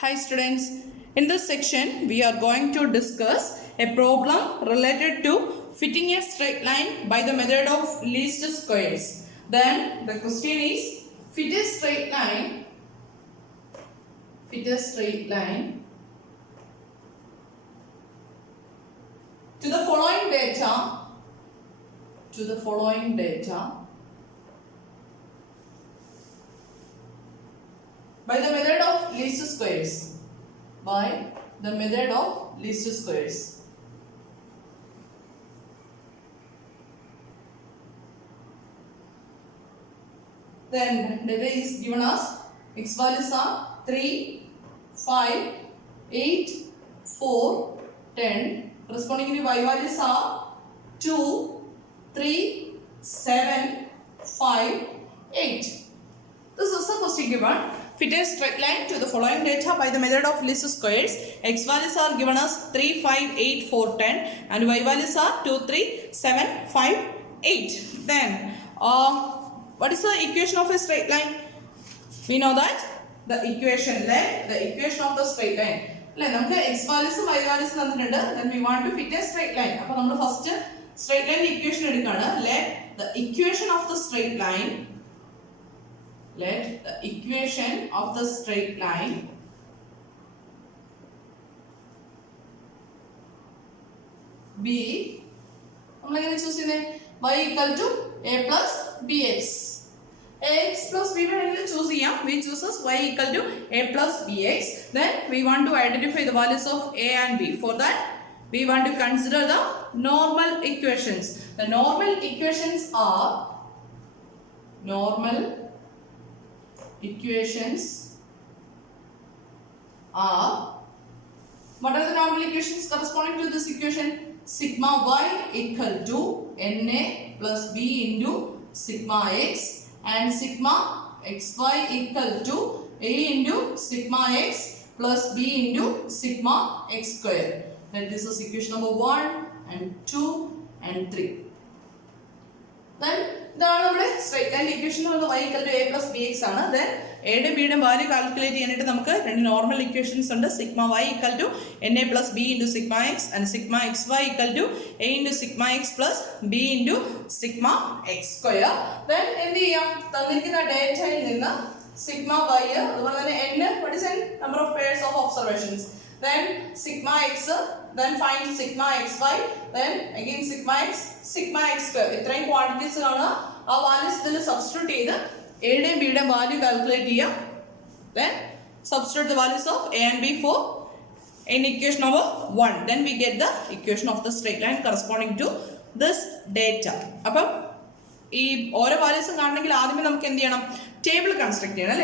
Hi students, in this section we are going to discuss a problem related to fitting a straight line by the method of least squares. Then the question is fit a straight line to the following data by the method of least squares. Then data is given as x values are 3, 5, 8, 4, 10. Correspondingly y values are 2, 3, 7, 5, 8. This is the question given. Fit a straight line to the following data by the method of least squares. X values are given as 3, 5, 8, 4, 10 and y values are 2, 3, 7, 5, 8. Then what is the equation of a straight line? We know that the equation of the straight line. X values and y values then we want to fit a straight line. So first straight line equation let the equation of the straight line be y equal to a plus bx. Ax plus b we choose y equal to a plus bx. Then we want to identify the values of a and b. For that we want to consider the normal equations. The normal equations are what are the normal equations corresponding to this equation? Sigma y equal to na plus b into sigma x and sigma xy equal to a into sigma x plus b into sigma x square. Then this is equation number 1 and 2 and 3. Then the straight line equation of y equal to a plus bx. Then a and b value calculate normal equations under sigma y equal to na plus b into sigma x and sigma xy equal to a into sigma x plus b into sigma x square. Then data sigma y n, what is n? Number of pairs of observations. Then sigma x, then find sigma xy, then again sigma x square. Three quantities values substitute a and b value calculate then substitute the values of a and b for in equation number 1. Then we get the equation of the straight line corresponding to this data. If all values table construct table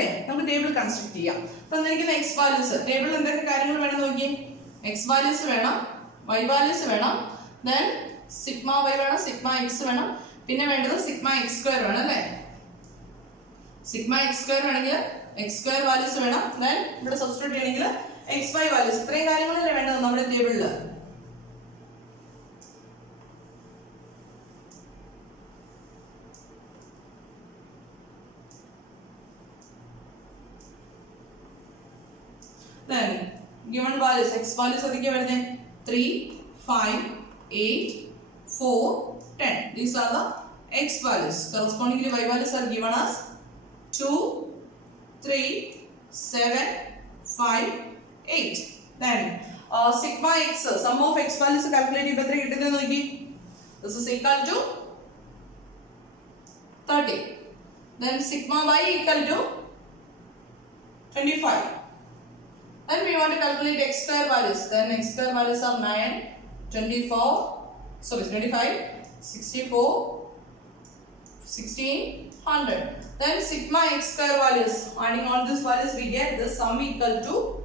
construct x values table x values y values then sigma y sigma x sigma x square sigma x square x square values then substitute xy values table. Then given values x values 3, 5, 8, 4, 10. These are the x values. Correspondingly y values are given as 2, 3, 7, 5, 8. Then sigma x, sum of x values calculate. This is equal to 30. Then sigma y equal to 25. Then we want to calculate x square values. Then x square values are 9, 25, 64, 16, 100. Then sigma x square values, adding all these values we get the sum equal to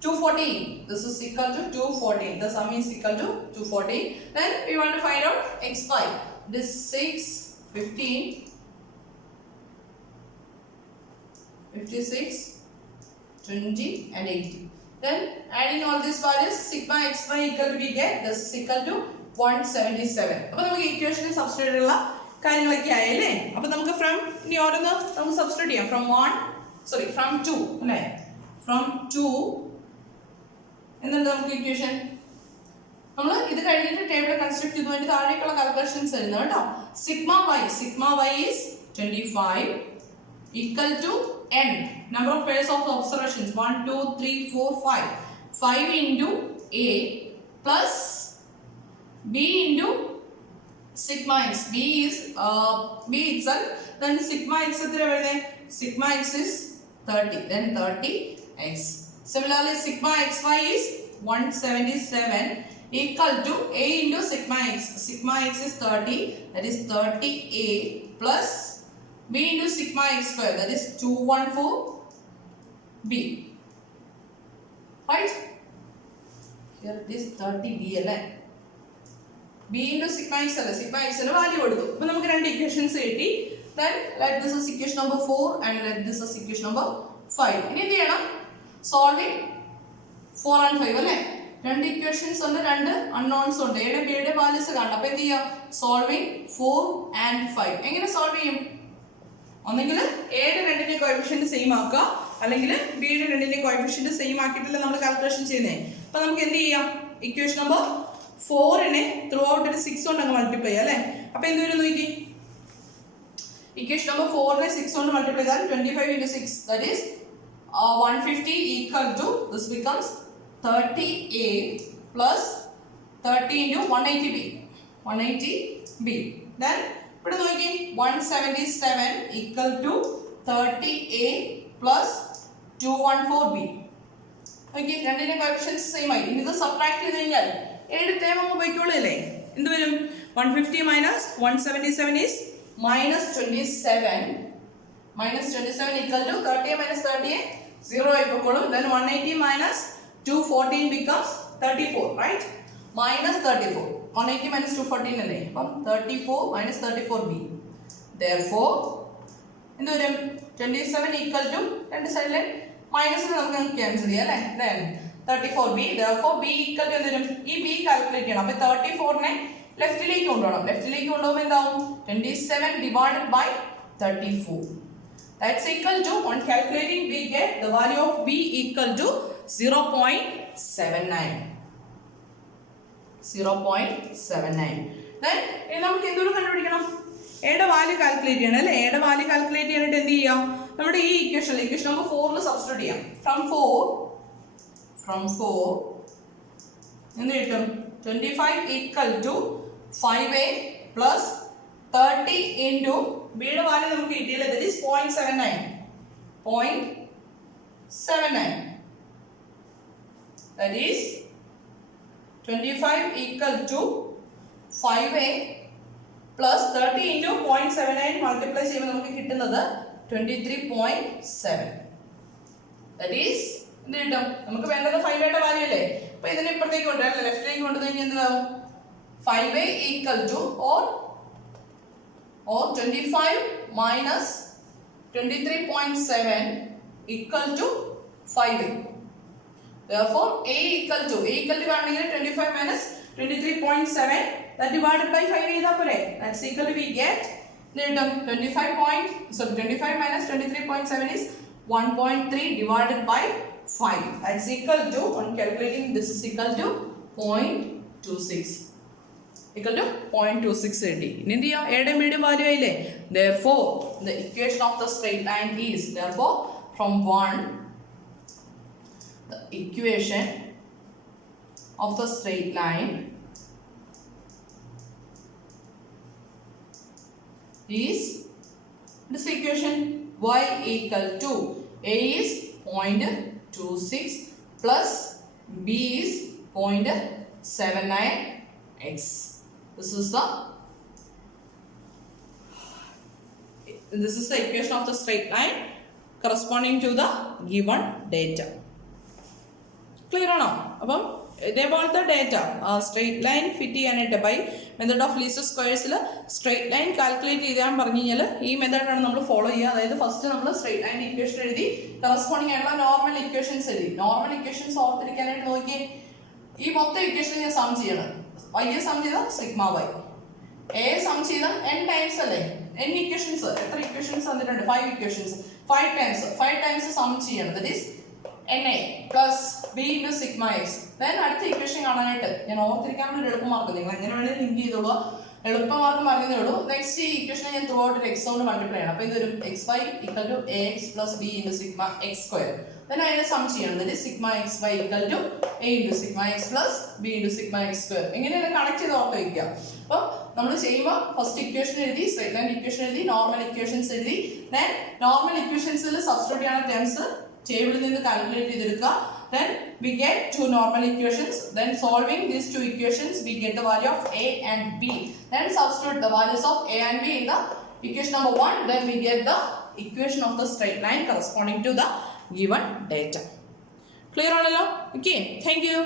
214. This is equal to 214. The sum is equal to 214. Then we want to find out xy. This 6, 15, 56, 20 and 80. Then adding all these values, sigma xy equal to we get this is equal to 177. Now we equation substitute കാര്യങ്ങളൊക്കെ ആയല്ലേ. അപ്പോൾ നമുക്ക് from ഇനി ഓരോന്ന് നമുക്ക് substitute ചെയ്യാം. From 2 അല്ലേ. From 2 എന്തുണ്ട് നമുക്ക് ഇക്വേഷൻ? നമ്മൾ ഇത് കഴിഞ്ഞിട്ട് ടേബിൾ കൺസ്ട്രക്ട് ചെയ്തു അതിന്റെ താഴേക്കുള്ള കാൽക്കുലേഷൻസ് വരുന്നത് കേട്ടോ. Sigma y is 25 equal to n number of pairs of observations 1 2 3 4 5 into a plus b into sigma x. B is b itself, then sigma x sigma x is 30, then 30x. Similarly sigma xy is 177 equal to a into sigma x. Sigma x is 30, that is 30a plus b into sigma x square, that is 214b. Right? Here it is 30b. B into sigma x sigma x ന് value കൊടുത്തു. അപ്പോൾ നമുക്ക് രണ്ട് equations കിട്ടി. Then let this is equation number 4 and let this is equation number 5. ഇനി എന്ത് ചെയ്യണം? Solving 4 and 5 അല്ലേ? രണ്ട് ഇക്വേഷൻസ് ഉണ്ട്, രണ്ട് അൺനോൺസ് ഉണ്ട്. എയുടെ ബിയുടെ വാല്യൂസ് കാണണം. അപ്പോൾ എന്ത് ചെയ്യാം? Solving 4 and 5. എങ്ങനെ സോൾവ് ചെയ്യും? ഒന്നെങ്കിൽ എയുടെ രണ്ടിന്റെ കോഎഫിഷ്യന്റ് സെയിം ആക്കുക, അല്ലെങ്കിൽ ബിയുടെ രണ്ടിന്റെ കോഎഫിഷ്യന്റ് സെയിം ആക്കിയിട്ടല്ലേ നമ്മൾ കാൽക്കുലേഷൻ ചെയ്യുന്നത്. അപ്പോൾ നമുക്ക് എന്ത് ചെയ്യാം? ഇക്വേഷൻ നമ്പർ 4നെ ത്രൂ ഔട്ട് ഒരു 6 കൊണ്ട് അങ്ങ് മൾട്ടിപ്ലൈ ചെയ്യാം അല്ലേ? അപ്പോൾ എന്ത് വരും നോക്കി? ഇക്വേഷൻ നമ്പർ 4നെ 6 കൊണ്ട് മൾട്ടിപ്ലൈ ചെയ്താൽ 25 into 6, that is 150 equal to this becomes 30a plus 30 into 180b. Then ഇവിടെ നോക്കി 177 equal to 30a plus 214b. Okay, രണ്ടിന്റെ കോഎഫിഷ്യൻസ് സെയിം ആയി. ഇനി ഇത് സബ്ട്രാക്ട് ചെയ്ത് കഴിഞ്ഞാൽ ഏഴ് ടേം അങ്ങ് പോയിക്കോളൂ അല്ലേ? എന്ത് വരും? 150 minus 177 is minus 27 equal to 30a minus 30a 0 ആയി പോയിക്കോളും. Then 180 minus 214 becomes 34, right? Minus 34. 180 minus 214 അല്ലേ? അപ്പം 34 minus 34b. Therefore എന്ത് വരും? 27 equal to രണ്ട് സൈഡിലെ മൈനസ് നമുക്ക് ക്യാൻസൽ ചെയ്യാം അല്ലേ? Then 34b. Therefore b equal to എന്ത് വരും? ഈ b കാൽക്കുലേറ്റ് ചെയ്യണം. അപ്പോൾ 34നെ ലെഫ്റ്റിലേക്ക് കൊണ്ടുപോകണം. ലെഫ്റ്റിലേക്ക് കൊണ്ടുപോകുമ്പോൾ എന്താവും? 27 divided by 34. That's equal to, on calculating we get the value of b equal to 0.79. 0.79. Then നമുക്ക് എന്തൊരു കണ്ടുപിടിക്കണം? എയുടെ വാല്യൂ കാൽക്കുലേറ്റ് ചെയ്യണം അല്ലേ? എയുടെ വാല്യൂ കാൽക്കുലേറ്റ് ചെയ്യാനായിട്ട് എന്ത് ചെയ്യാം? നമ്മുടെ ഈ ഇക്വേഷൻ നമ്പർ 4ൽ സബ്സ്റ്റിറ്റ്യൂട്ട് ചെയ്യാം. From 4 എന്ത് കിട്ടും? 25 equal to 5a plus 30 into ബിയുടെ വാല്യൂ നമുക്ക് കിട്ടിയില്ല, that is 0.79. That is 25 equal to 5a plus 30 into 0.79 multiply ചെയ്യുമ്പോൾ നമുക്ക് കിട്ടുന്നത് 23.7. That is എന്ത് കിട്ടും? നമുക്ക് വേണ്ടത് 5യുടെ വാല്യൂ അല്ലേ? അപ്പോൾ ഇതിനെ ഇപ്പുറത്തേക്ക് കൊണ്ടുവരാം, ലെഫ്റ്റിലേക്ക് കൊണ്ടുവന്ന് എന്താവും? 5a equal to or 25 minus 23.7 equal to 5a. Therefore a equal to ആണെങ്കിൽ 25 minus 23.7 that divided by 5 ചെയ്താൽ പോരെ? That's equal to we get 25 minus 23.7 is 1.3 divided by 5. That's equal to, on calculating this is equal to 0.26. Equal to 0.26 കിട്ടി. ഇനി എന്ത് ചെയ്യാം? എയുടെ ബിയുടെ value ആയില്ലേ? Therefore the equation of the straight line is, therefore from 1 the equation of the straight line is this equation y equal to a is 0.26 plus b is 0.79x. This is the equation of the straight line corresponding to the given data. Clear ആണോ? അപ്പം ഇതേപോലത്തെ data straight line fit ചെയ്യാനായിട്ട് by method of least സ്ക്വയേഴ്സിൽ straight line calculate ചെയ്താൽ പറഞ്ഞു കഴിഞ്ഞാൽ ഈ മെത്തേഡാണ് നമ്മൾ ഫോളോ ചെയ്യുക. അതായത് ഫസ്റ്റ് നമ്മൾ സ്ട്രെയിറ്റ് ലൈൻ ഇക്വേഷൻ എഴുതി കറസ്പോണ്ടിങ് ആയിട്ടുള്ള നോർമൽ ഇക്വേഷൻസ് എഴുതി. നോർമൽ ഇക്വേഷൻസ് ഓർത്തിരിക്കാനായിട്ട് നോക്കിയേ, ഈ മൊത്തം ഇക്വേഷൻ ഞാൻ സം ചെയ്യണം. വൈയെ സം ചെയ്താൽ സിഗ്മ വൈ, എ സം ചെയ്താൽ n ടൈംസ് അല്ലേ? n ഇക്വേഷൻസ് എത്ര ഇക്വേഷൻസ് തന്നിട്ടുണ്ട്? 5 ഇക്വേഷൻസ് 5 ടൈംസ് സം ചെയ്യണം. That is NA plus B into sigma x. Then അടുത്ത ഇക്വേഷൻ കാണാനായിട്ട് ഞാൻ ഓർത്തിരിക്കാനുള്ള ഒരു എളുപ്പമാർഗ്ഗം നിങ്ങൾ എങ്ങനെ വേണമെങ്കിലും ലിങ്ക് ചെയ്തോളൂ, എളുപ്പമാർഗ്ഗം പറഞ്ഞതേ ഉള്ളൂ. നെക്സ്റ്റ് ഈ ഇക്വേഷനെ ഞാൻ ത്രൂ ഔട്ട് ഒരു എക്സ് കൊണ്ട് മൾട്ടിപ്ലൈ ചെയ്യണം. അപ്പോൾ ഇതൊരു xy equal to ax plus b into sigma x square. Then അതിനെ സം ചെയ്യണം. that is sigma xy equal to a into sigma x plus b into sigma x square. ഇങ്ങനെയാണ് connect ചെയ്ത് ഓർത്ത് വയ്ക്കുക. അപ്പോൾ നമ്മൾ ചെയ്യുമ്പോൾ ഫസ്റ്റ് ഇക്വേഷൻ എഴുതി, സ്ട്രെയിറ്റ് ലൈൻ ഇക്വേഷൻ എഴുതി, നോർമൽ ഇക്വേഷൻസ് എഴുതി, then നോർമൽ ഇക്വേഷൻസിൽ സബ്സ്റ്റിറ്റ്യൂട്ട് ചെയ്യുന്ന ടേംസ് ടേബിളിൽ നിന്ന് കാൽക്കുലേറ്റ് ചെയ്തെടുക്കുക. Then we get two normal equations. Then solving these two equations, we get the value of a and b. Then substitute the values of a and b in the equation number 1. Then we get the equation of the straight line corresponding to the given data. Clear ആണല്ലോ? Okay, thank you.